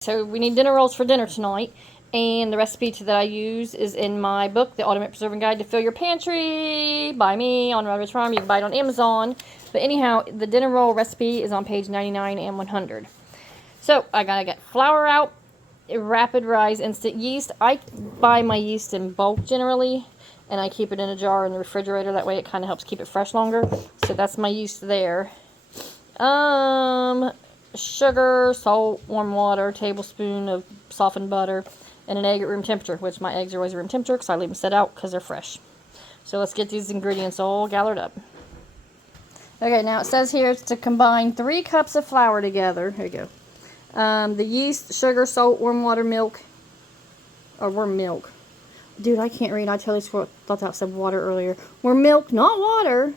So we need dinner rolls for dinner tonight, and the recipe that I use is in my book, The Ultimate Preserving Guide to Fill Your Pantry, by me on Rabbit's Farm. You can buy it on Amazon. But anyhow, the dinner roll recipe is on page 99 and 100. So I gotta get flour out, rapid rise instant yeast. I buy my yeast in bulk generally, and I keep it in a jar in the refrigerator. That way it kind of helps keep it fresh longer. So that's my yeast there. Sugar, salt, warm water, tablespoon of softened butter, and an egg at room temperature, which my eggs are always room temperature because I leave them set out because they're fresh. So let's get these ingredients all gathered up. Okay, now it says here to combine 3 cups of flour together. Here you go. The yeast, sugar, salt, warm water, milk, or warm milk. Dude, I can't read. I totally thought that said water earlier. Warm milk, not water.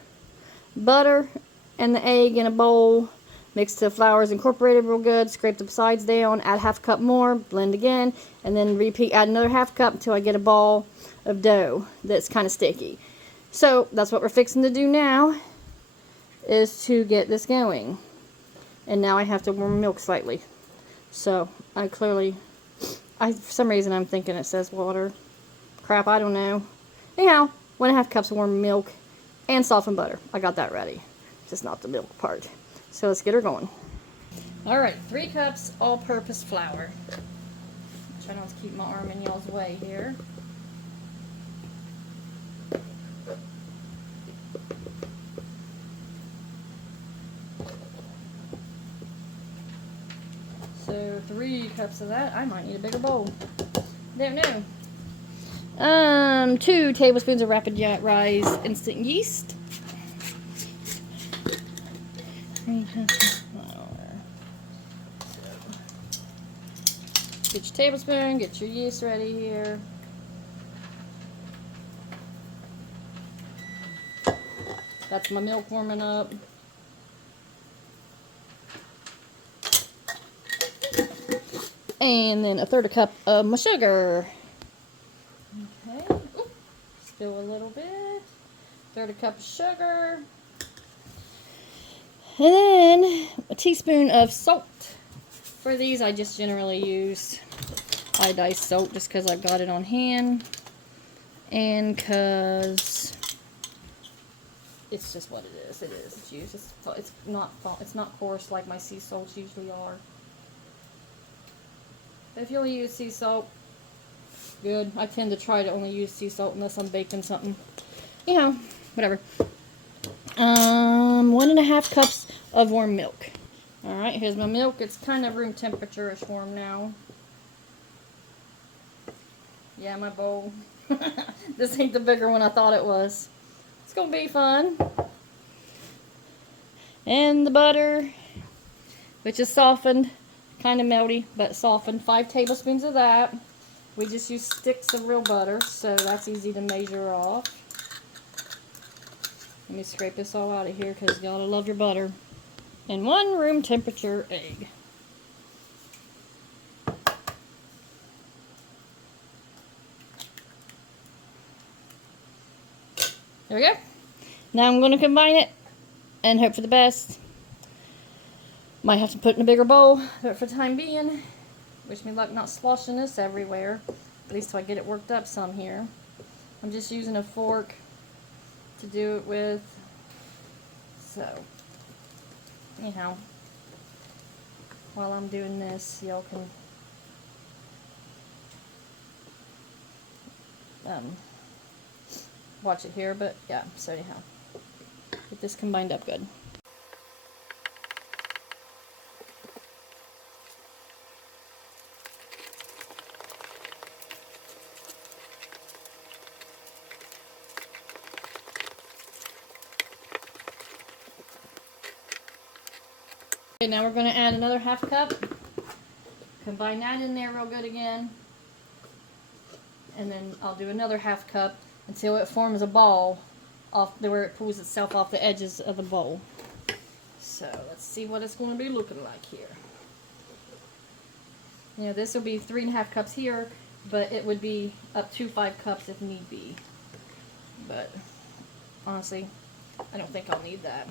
Butter and the egg in a bowl. Mix the flours incorporated real good. Scrape the sides down. Add half a cup more. Blend again. And then repeat. Add another half cup until I get a ball of dough that's kind of sticky. So that's what we're fixing to do now, is to get this going. And now I have to warm milk slightly. So for some reason I'm thinking it says water. Crap, I don't know. Anyhow, 1.5 cups of warm milk and softened butter. I got that ready. Just not the milk part. So let's get her going. Alright, 3 cups all-purpose flour. Try not to keep my arm in y'all's way here. So 3 cups of that. I might need a bigger bowl. Don't know. 2 tablespoons of rapid rise instant yeast. 3 cups of flour. So, get your tablespoon, get your yeast ready here. That's my milk warming up. And then 1/3 cup of my sugar. Okay. Ooh, spill a little bit. 1/3 cup of sugar. And then a teaspoon of salt. For these, I just generally use iodized salt just because I've got it on hand. And because it's just what it is. It is. It's used. It's not coarse like my sea salts usually are. If you'll use sea salt, good. I tend to try to only use sea salt unless I'm baking something. Anyhow, whatever. 1.5 cups of warm milk. Alright, here's my milk. It's kind of room temperature-ish warm now. Yeah, my bowl. This ain't the bigger one I thought it was. It's gonna be fun. And the butter, which is softened. Kind of melty, but softened. 5 tablespoons of that. We just use sticks of real butter, so that's easy to measure off. Let me scrape this all out of here because you gotta love your butter. And 1 room temperature egg. There we go. Now I'm going to combine it and hope for the best. Might have to put it in a bigger bowl, but for the time being, wish me luck not sloshing this everywhere. At least till I get it worked up some here. I'm just using a fork to do it with. So, anyhow, while I'm doing this, y'all can watch it here. But yeah, so anyhow, get this combined up good. Okay, now we're going to add another half cup. Combine that in there real good again. And then I'll do another half cup until it forms a ball off where it pulls itself off the edges of the bowl. So let's see what it's going to be looking like here. You know, this will be 3.5 cups here, but it would be up to 5 cups if need be. But honestly, I don't think I'll need that.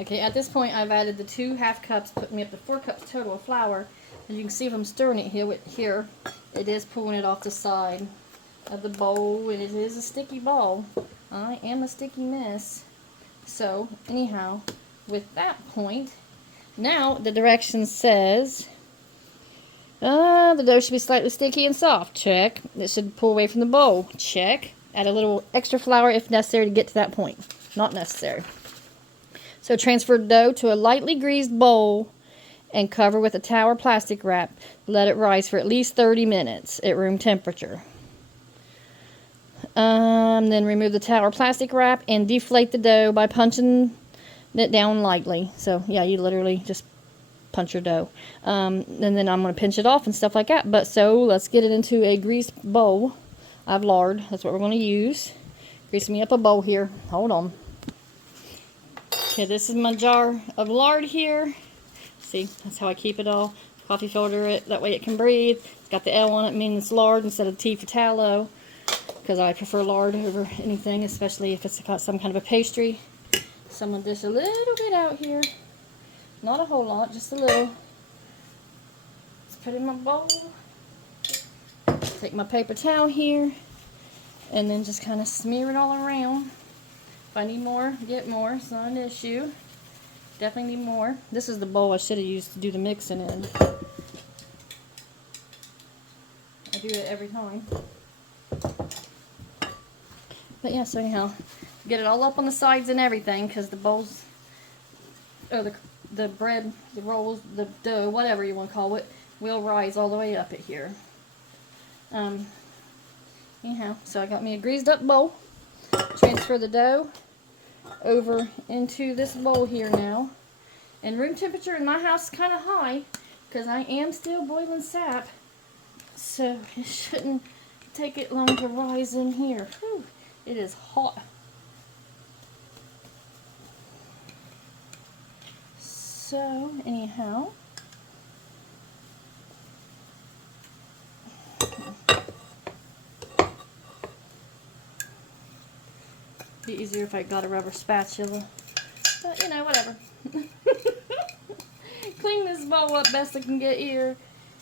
Okay, at this point I've added the 2 half cups, putting me up to 4 cups total of flour. As you can see, if I'm stirring it here, it is pulling it off the side of the bowl, and it is a sticky bowl. I am a sticky mess. So, anyhow, with that point, now the direction says the dough should be slightly sticky and soft. Check. It should pull away from the bowl. Check. Add a little extra flour if necessary to get to that point. Not necessary. So transfer dough to a lightly greased bowl and cover with a towel or plastic wrap. Let it rise for at least 30 minutes at room temperature. Then remove the towel or plastic wrap and deflate the dough by punching it down lightly. So yeah, you literally just punch your dough. And then I'm going to pinch it off and stuff like that. But so let's get it into a greased bowl. I have lard. That's what we're going to use. Grease me up a bowl here. Hold on. Okay, this is my jar of lard here. See, that's how I keep it all. Coffee filter it, that way it can breathe. It's got the L on it, meaning it's lard instead of T for tallow, because I prefer lard over anything, especially if it's got some kind of a pastry. So I'm going to dish a little bit out here. Not a whole lot, just a little. Let's put it in my bowl. Take my paper towel here, and then just kind of smear it all around. If I need more, get more. It's not an issue. Definitely need more. This is the bowl I should have used to do the mixing in. I do it every time. But yeah, so anyhow, get it all up on the sides and everything, because the bowls, or the bread, the rolls, the dough, whatever you want to call it, will rise all the way up it here. Anyhow, so I got me a greased up bowl. Transfer the dough over into this bowl here now. And room temperature in my house is kind of high because I am still boiling sap. So it shouldn't take it long to rise in here. Whew, it is hot. So anyhow, be easier if I got a rubber spatula, but you know, whatever. Clean this bowl up best I can get here.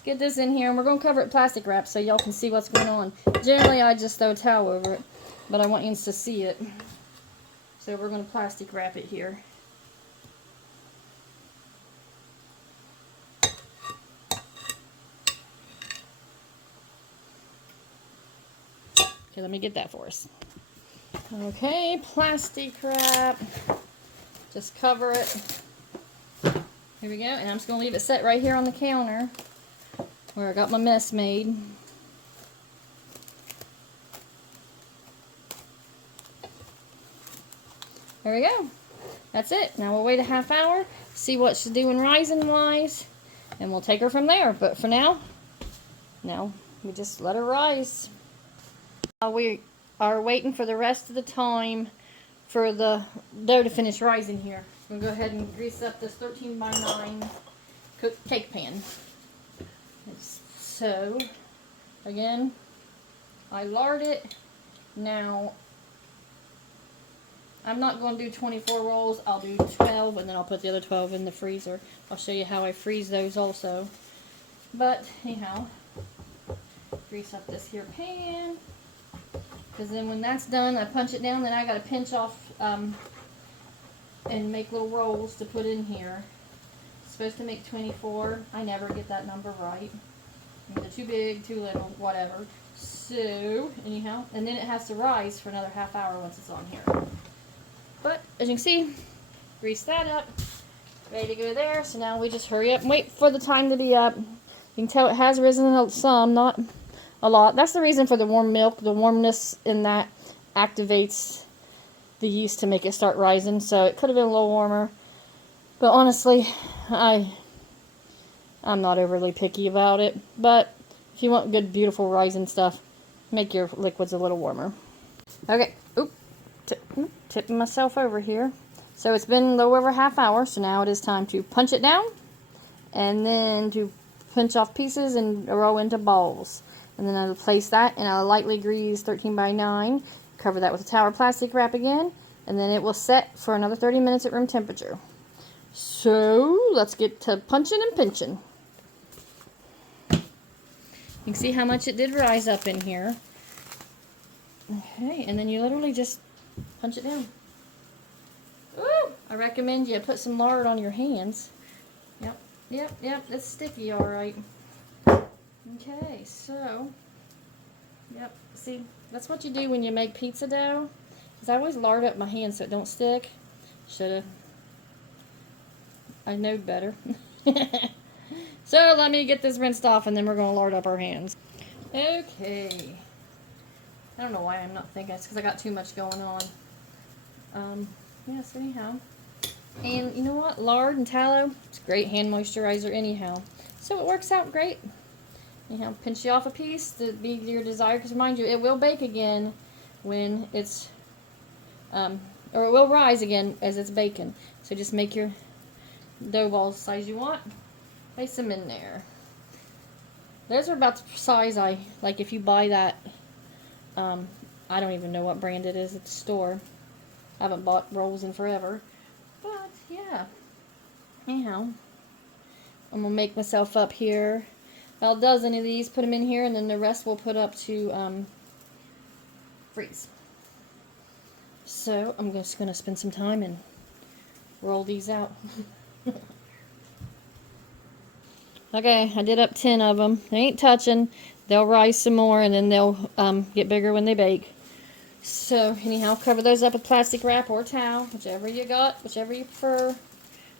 Get this in here, and we're going to cover it with plastic wrap so y'all can see what's going on. Generally I just throw a towel over it, but I want you to see it. So we're going to plastic wrap it here. Okay, let me get that for us. Okay, plastic wrap. Just cover it. Here we go, and I'm just going to leave it set right here on the counter where I got my mess made. There we go. That's it. Now we'll wait a half hour, see what she's doing rising wise, and we'll take her from there. But for now, we just let her rise. We are waiting for the rest of the time for the dough to finish rising here. I'm going to go ahead and grease up this 13x9 cake pan. So, again, I lard it. Now, I'm not going to do 24 rolls. I'll do 12, and then I'll put the other 12 in the freezer. I'll show you how I freeze those also. But, anyhow, grease up this here pan. Because then when that's done, I punch it down, then I got to pinch off and make little rolls to put in here. It's supposed to make 24. I never get that number right. Either too big, too little, whatever. So, anyhow, and then it has to rise for another half hour once it's on here. But, as you can see, grease that up. Ready to go there. So now we just hurry up and wait for the time to be up. You can tell it has risen some, not a lot. That's the reason for the warm milk. The warmness in that activates the yeast to make it start rising. So it could have been a little warmer. But honestly, I'm not overly picky about it. But if you want good, beautiful rising stuff, make your liquids a little warmer. Okay. Oop. Tipping myself over here. So it's been a little over a half hour. So now it is time to punch it down. And then to pinch off pieces and roll into balls. And then I'll place that in a lightly greased 13x9. Cover that with a towel or plastic wrap again. And then it will set for another 30 minutes at room temperature. So let's get to punching and pinching. You can see how much it did rise up in here. Okay, and then you literally just punch it down. Ooh, I recommend you put some lard on your hands. Yep, it's sticky alright. Okay, so, yep, see, that's what you do when you make pizza dough. Because I always lard up my hands so it don't stick. Shoulda. I knowed better. So let me get this rinsed off and then we're going to lard up our hands. Okay. I don't know why I'm not thinking. It's because I got too much going on. Yes, anyhow. And you know what? Lard and tallow, it's a great hand moisturizer anyhow. So it works out great. Anyhow, pinch you off a piece to be your desire. Because mind you, it will bake again when it's, or it will rise again as it's baking. So just make your dough balls the size you want. Place them in there. Those are about the size I like. If you buy that, I don't even know what brand it is at the store. I haven't bought rolls in forever. But yeah. Anyhow, I'm gonna make myself up here about a dozen of these. Put them in here, and then the rest we'll put up to freeze. So I'm just gonna spend some time and roll these out. Okay, I did up 10 of them. They ain't touching. They'll rise some more, and then they'll get bigger when they bake. So, anyhow, cover those up with plastic wrap or towel, whichever you got, whichever you prefer.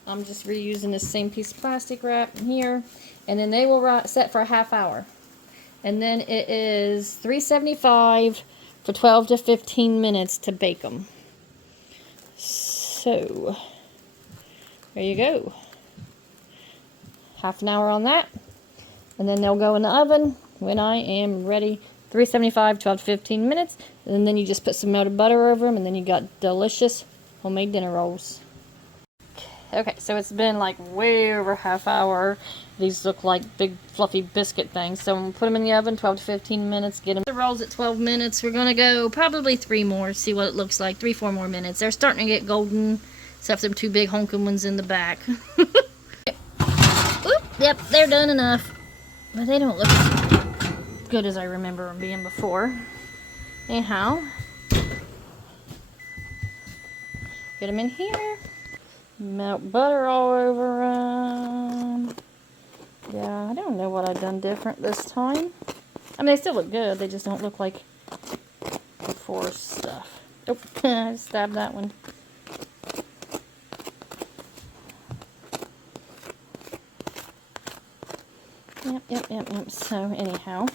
I'm just reusing this same piece of plastic wrap in here. And then they will set for a half hour. And then it is $375 for 12 to 15 minutes to bake them. So, there you go. Half an hour on that, and then they'll go in the oven when I am ready. $375, 12 to 15 minutes, and then you just put some melted butter over them, and then you got delicious homemade dinner rolls. Okay, so it's been like way over a half hour. These look like big fluffy biscuit things, so I'm gonna put them in the oven 12 to 15 minutes. Get them the rolls at 12 minutes. We're gonna go probably 3 more, see what it looks like. 3-4 more minutes. They're starting to get golden, except for them 2 big honking ones in the back. Oop, yep, they're done enough. But they don't look as good as I remember them being before. Anyhow, get them in here. Melt butter all over them. Yeah, I don't know what I've done different this time. I mean, they still look good. They just don't look like before stuff. Oh, I stabbed that one. Yep. So, anyhow,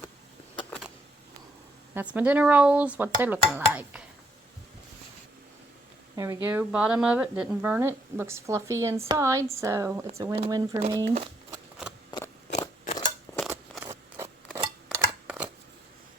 that's my dinner rolls, what they're looking like. There we go, bottom of it, didn't burn it. Looks fluffy inside, so it's a win-win for me.